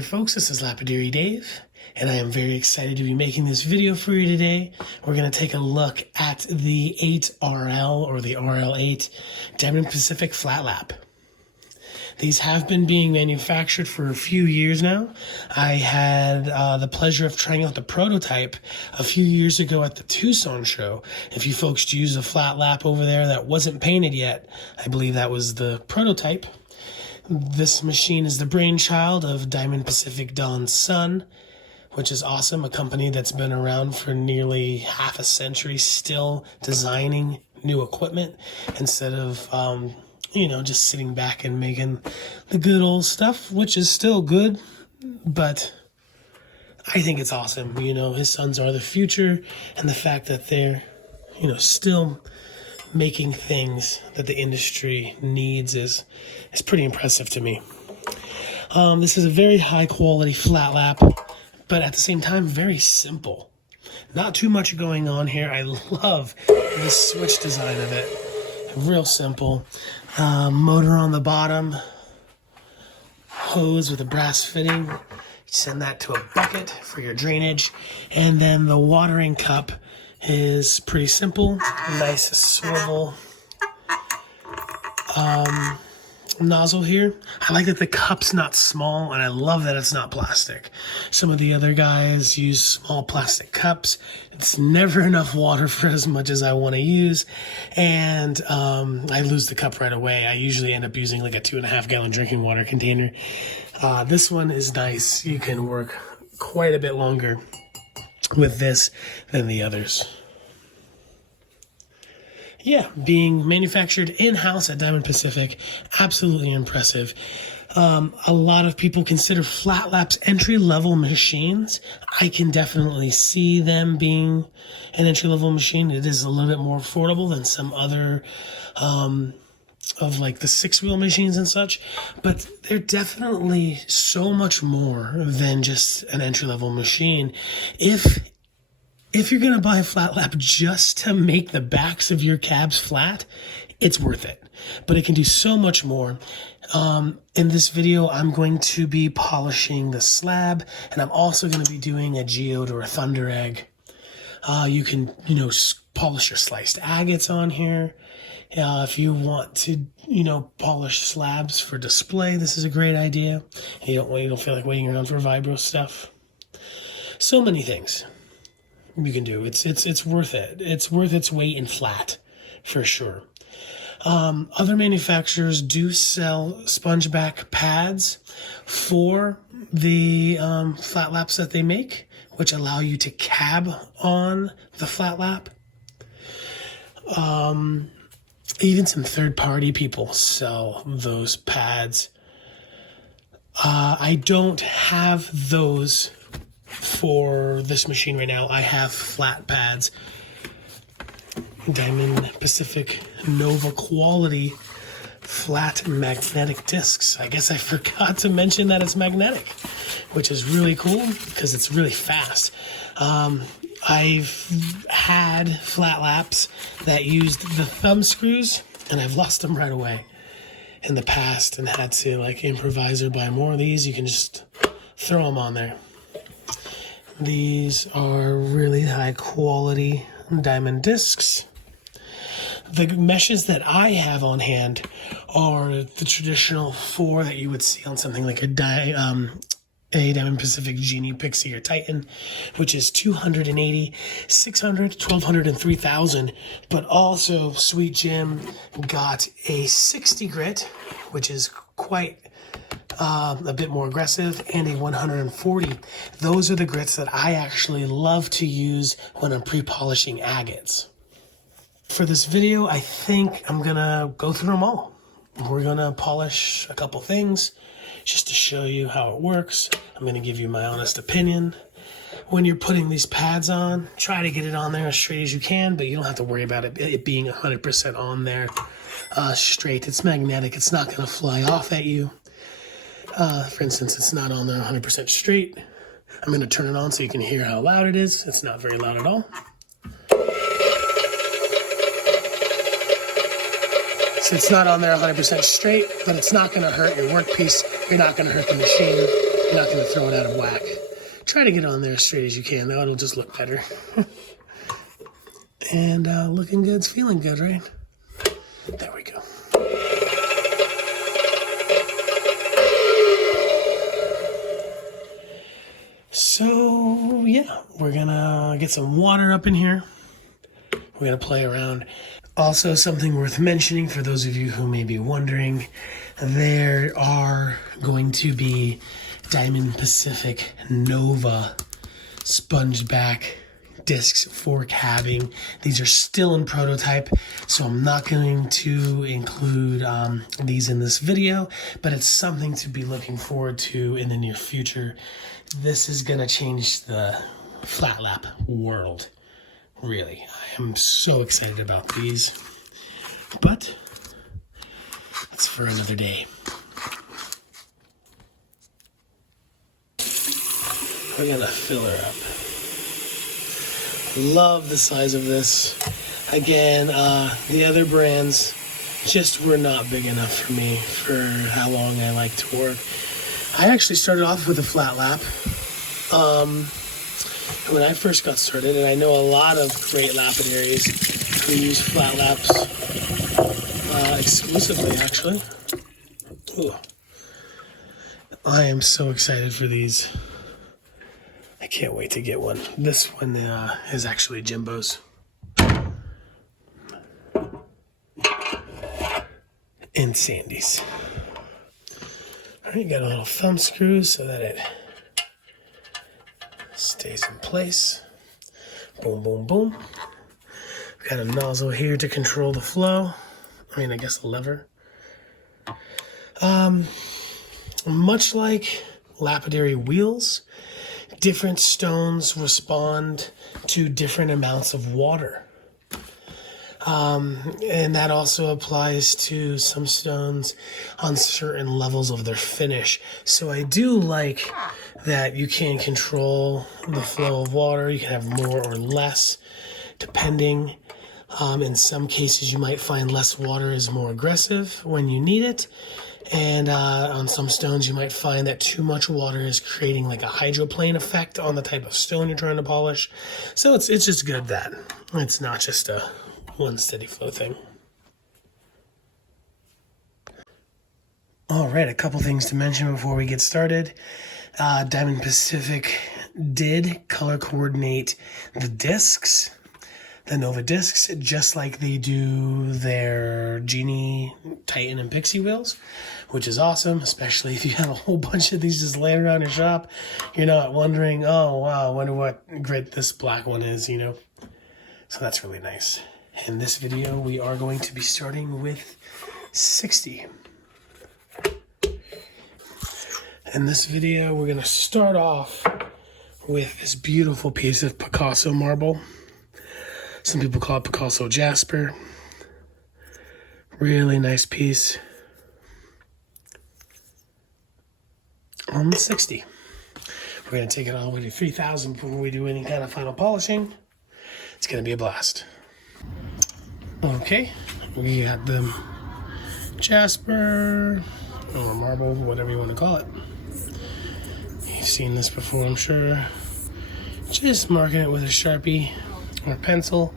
there folks, this is Lapidary Dave, and I am very excited to be making this video for you today. We're going to take a look at the 8RL or the RL8 Diamond Pacific Flat Lap. These have been being manufactured for a few years now. I had the pleasure of trying out the prototype a few years ago at the Tucson show. If you folks use a flat lap over there that wasn't painted yet, I believe that was the prototype. This machine is the brainchild of Diamond Pacific Don's son, which is awesome. A company that's been around for nearly half a century, still designing new equipment instead of, just sitting back and making the good old stuff, which is still good, but I think it's awesome. His sons are the future, and the fact that they're, still making things that the industry needs is pretty impressive to me. This is a very high quality flat lap, but at the same time, very simple. Not too much going on here. I love the switch design of it. Real simple. Motor on the bottom, hose with a brass fitting. Send that to a bucket for your drainage, and then the watering cup is pretty simple. Nice swivel nozzle here. I like that the cup's not small, and I love that it's not plastic. Some of the other guys use small plastic cups. It's never enough water for as much as I want to use, and I lose the cup right away. I usually end up using like a 2.5 gallon drinking water container. This one is nice. You can work quite a bit longer with this than the others. Yeah, being manufactured in-house at Diamond Pacific, absolutely impressive. A lot of people consider flat laps entry-level machines. I can definitely see them being an entry-level machine. It is a little bit more affordable than some other of like the 6-wheel machines and such, but they're definitely so much more than just an entry-level machine. If you're going to buy a flat lap just to make the backs of your cabs flat, it's worth it. But it can do so much more. In this video, I'm going to be polishing the slab, and I'm also going to be doing a geode or a thunder egg. You can, polish your sliced agates on here. If you want to, polish slabs for display, this is a great idea. You don't feel like waiting around for vibro stuff. So many things you can do. It's worth it. It's worth its weight in flat, for sure. Other manufacturers do sell sponge back pads for the flat laps that they make, which allow you to cab on the flat lap. Even some third-party people sell those pads. I don't have those for this machine right now. I have flat pads. Diamond Pacific Nova quality flat magnetic discs. I guess I forgot to mention that it's magnetic, which is really cool because it's really fast. I've had flat laps that used the thumb screws, and I've lost them right away in the past and had to improvise or buy more of these. You can just throw them on there. These are really high quality diamond discs. The meshes that I have on hand are the traditional 4 that you would see on something like a Diamond Pacific Genie, Pixie, or Titan, which is 280, 600, 1200, and 3000. But also, Sweet Jim got a 60 grit, which is quite a bit more aggressive, and a 140. Those are the grits that I actually love to use when I'm pre-polishing agates. For this video, I think I'm gonna go through them all. We're gonna polish a couple things just to show you how it works. I'm gonna give you my honest opinion. When you're putting these pads on, try to get it on there as straight as you can, but you don't have to worry about it being 100% on there straight. It's magnetic. It's not gonna fly off at you. For instance, it's not on there 100% straight. I'm going to turn it on so you can hear how loud it is. It's not very loud at all. So it's not on there 100% straight, but it's not going to hurt your workpiece. You're not going to hurt the machine. You're not going to throw it out of whack. Try to get on there as straight as you can, though. It'll just look better. And looking good's feeling good, right? There we go. So, yeah, we're going to get some water up in here. We're going to play around. Also, something worth mentioning for those of you who may be wondering, there are going to be Diamond Pacific Nova sponge back discs for cabbing. These are still in prototype, so I'm not going to include these in this video, but it's something to be looking forward to in the near future. This is going to change the flat lap world. Really, I am so excited about these, but that's for another day. We're gonna fill her up. Love the size of this. Again, the other brands just were not big enough for me for how long I like to work. I actually started off with a flat lap. When I first got started, and I know a lot of great lapidaries who use flat laps exclusively, actually. Ooh. I am so excited for these. I can't wait to get one. This one is actually Jimbo's. And Sandy's. All right, got a little thumb screw so that it stays in place. Boom, boom, boom. Got a nozzle here to control the flow. I mean, I guess a lever. Much like lapidary wheels, different stones respond to different amounts of water. And that also applies to some stones on certain levels of their finish. So I do like that you can control the flow of water. You can have more or less, depending. In some cases, you might find less water is more aggressive when you need it. And on some stones, you might find that too much water is creating like a hydroplane effect on the type of stone you're trying to polish. So it's just good that it's not just a one steady flow thing. All right, a couple things to mention before we get started. Diamond Pacific did color coordinate the discs, the Nova discs, just like they do their Genie, Titan, and Pixie wheels, which is awesome, especially if you have a whole bunch of these just laying around your shop. You're not wondering, oh, wow, I wonder what grit this black one is, you know? So that's really nice. In this video, we are going to be starting with 60. In this video, we're going to start off with this beautiful piece of Picasso marble. Some people call it Picasso Jasper. Really nice piece. On 60. We're going to take it all the way to 3,000 before we do any kind of final polishing. It's going to be a blast. Okay, we got the Jasper, or marble, whatever you want to call it. You've seen this before, I'm sure. Just marking it with a Sharpie or pencil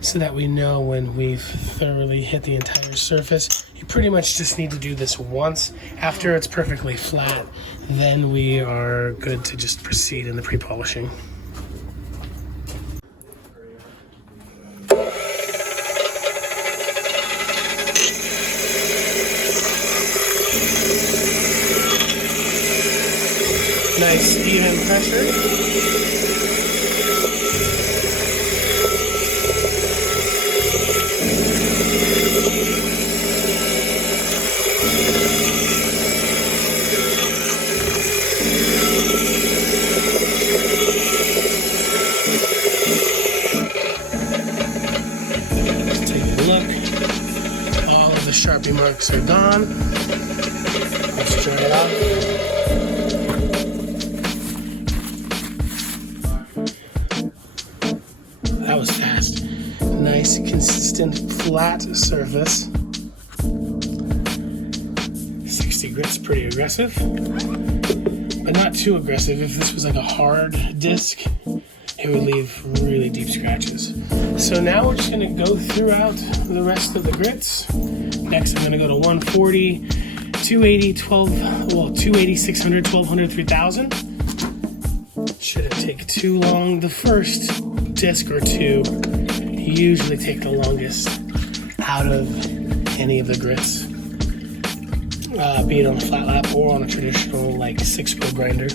so that we know when we've thoroughly hit the entire surface. You pretty much just need to do this once. After it's perfectly flat, then we are good to just proceed in the pre-polishing. Nice even pressure. Let's take a look. All of the Sharpie marks are gone. Let's dry it off. That was fast. Nice, consistent, flat surface. 60 grit's pretty aggressive. but not too aggressive. If this was like a hard disc, it would leave really deep scratches. So now we're just gonna go throughout the rest of the grits. Next, I'm gonna go to 140, 280, 280, 600, 1200, 3000. Shouldn't take too long. The first disc or two usually take the longest out of any of the grits, be it on a flat lap or on a traditional like 6-pro grinder.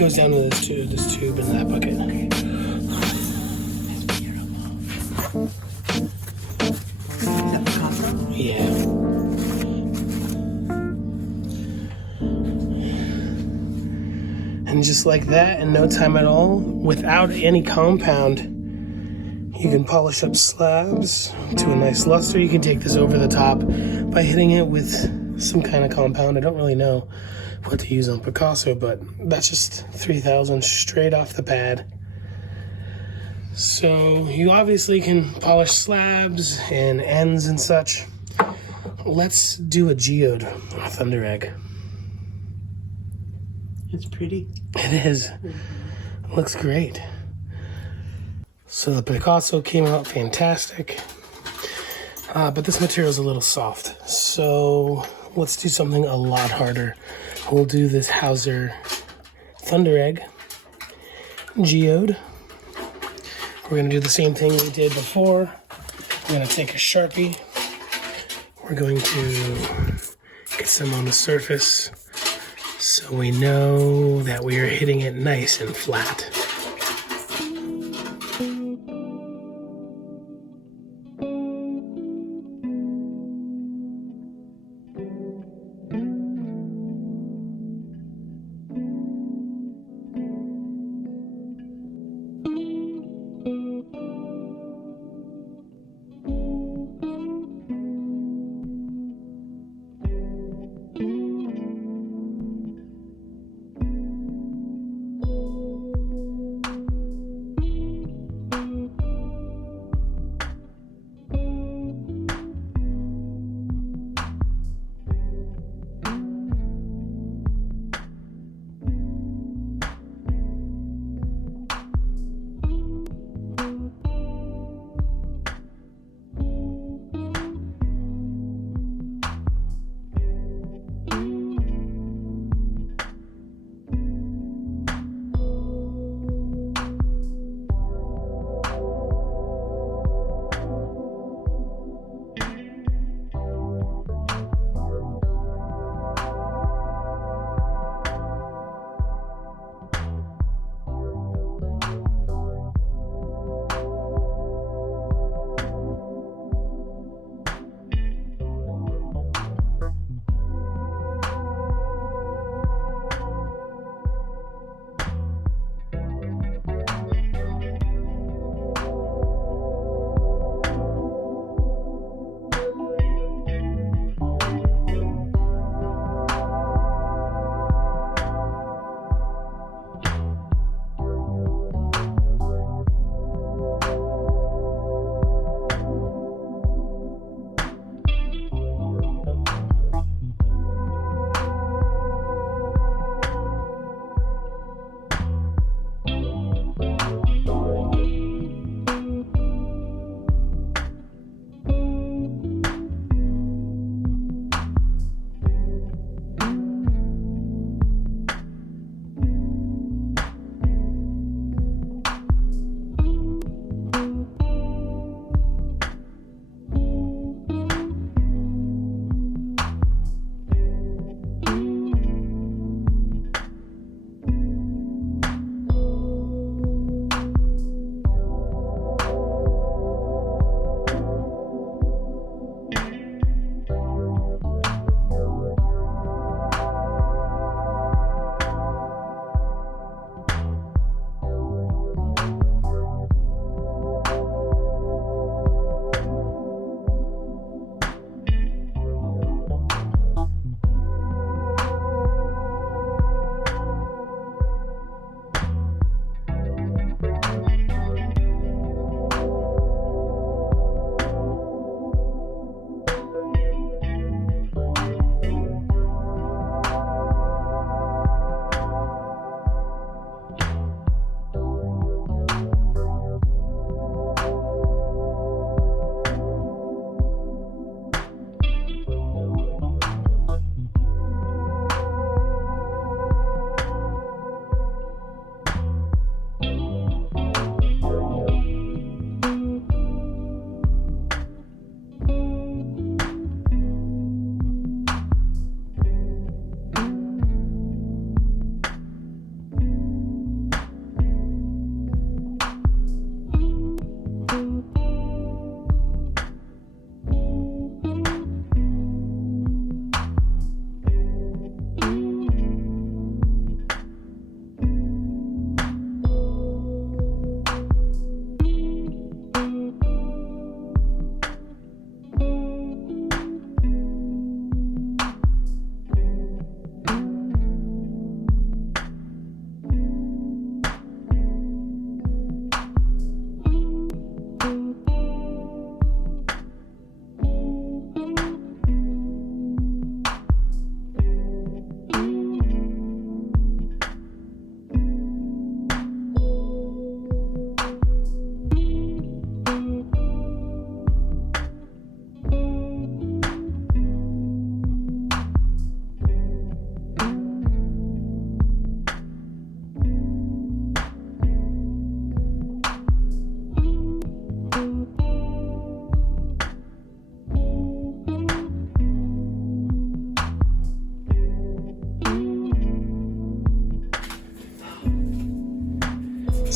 goes down with this tube in that bucket. Is that Picasso? Yeah. And just like that, in no time at all, without any compound, you can polish up slabs to a nice luster. You can take this over the top by hitting it with some kind of compound. I don't really know what to use on Picasso, but that's just 3000 straight off the pad. So you obviously can polish slabs and ends and such. Let's do a geode on a thunder egg. It's pretty. It is. It looks great. So the Picasso came out fantastic, but this material is a little soft. So let's do something a lot harder. We'll do this Hauser thunder egg geode. We're going to do the same thing we did before. We're going to take a Sharpie. We're going to get some on the surface so we know that we are hitting it nice and flat.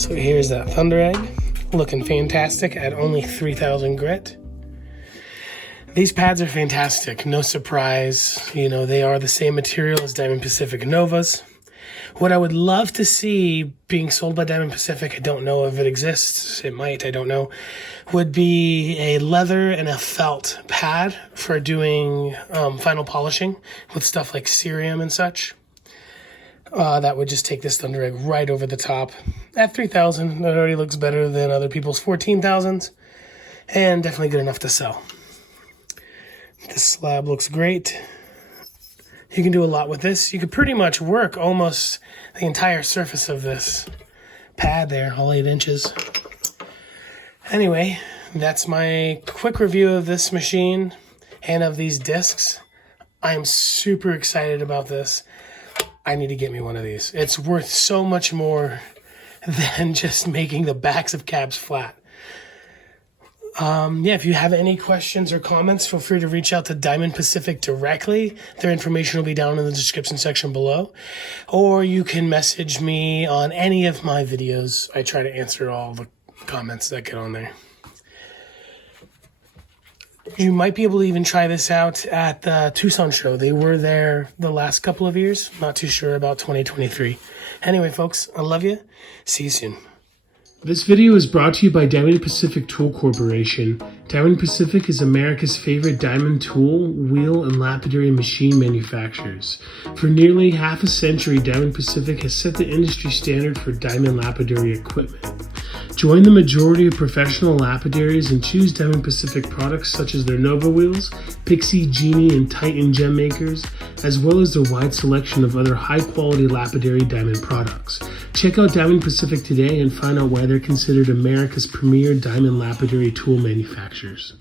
So here's that Thunder Egg, looking fantastic at only 3,000 grit. These pads are fantastic, no surprise. You know, they are the same material as Diamond Pacific Novas. What I would love to see being sold by Diamond Pacific, I don't know if it exists, it might, I don't know, would be a leather and a felt pad for doing final polishing with stuff like cerium and such. That would just take this Thunder Egg right over the top. At 3,000, that already looks better than other people's 14,000s, and definitely good enough to sell. This slab looks great. You can do a lot with this. You could pretty much work almost the entire surface of this pad there, all 8 inches. Anyway, that's my quick review of this machine and of these discs. I am super excited about this. I need to get me one of these. It's worth so much more than just making the backs of cabs flat. Yeah, if you have any questions or comments, feel free to reach out to Diamond Pacific directly. Their information will be down in the description section below. Or you can message me on any of my videos. I try to answer all the comments that get on there. You might be able to even try this out at the Tucson show. They were there the last couple of years. Not too sure about 2023. Anyway, folks, I love you. See you soon. This video is brought to you by Diamond Pacific Tool Corporation. Diamond Pacific is America's favorite diamond tool, wheel, and lapidary machine manufacturers. For nearly half a century, Diamond Pacific has set the industry standard for diamond lapidary equipment. Join the majority of professional lapidaries and choose Diamond Pacific products such as their Nova wheels, Pixie, Genie, and Titan gem makers, as well as their wide selection of other high-quality lapidary diamond products. Check out Diamond Pacific today and find out why they're considered America's premier diamond lapidary tool manufacturers.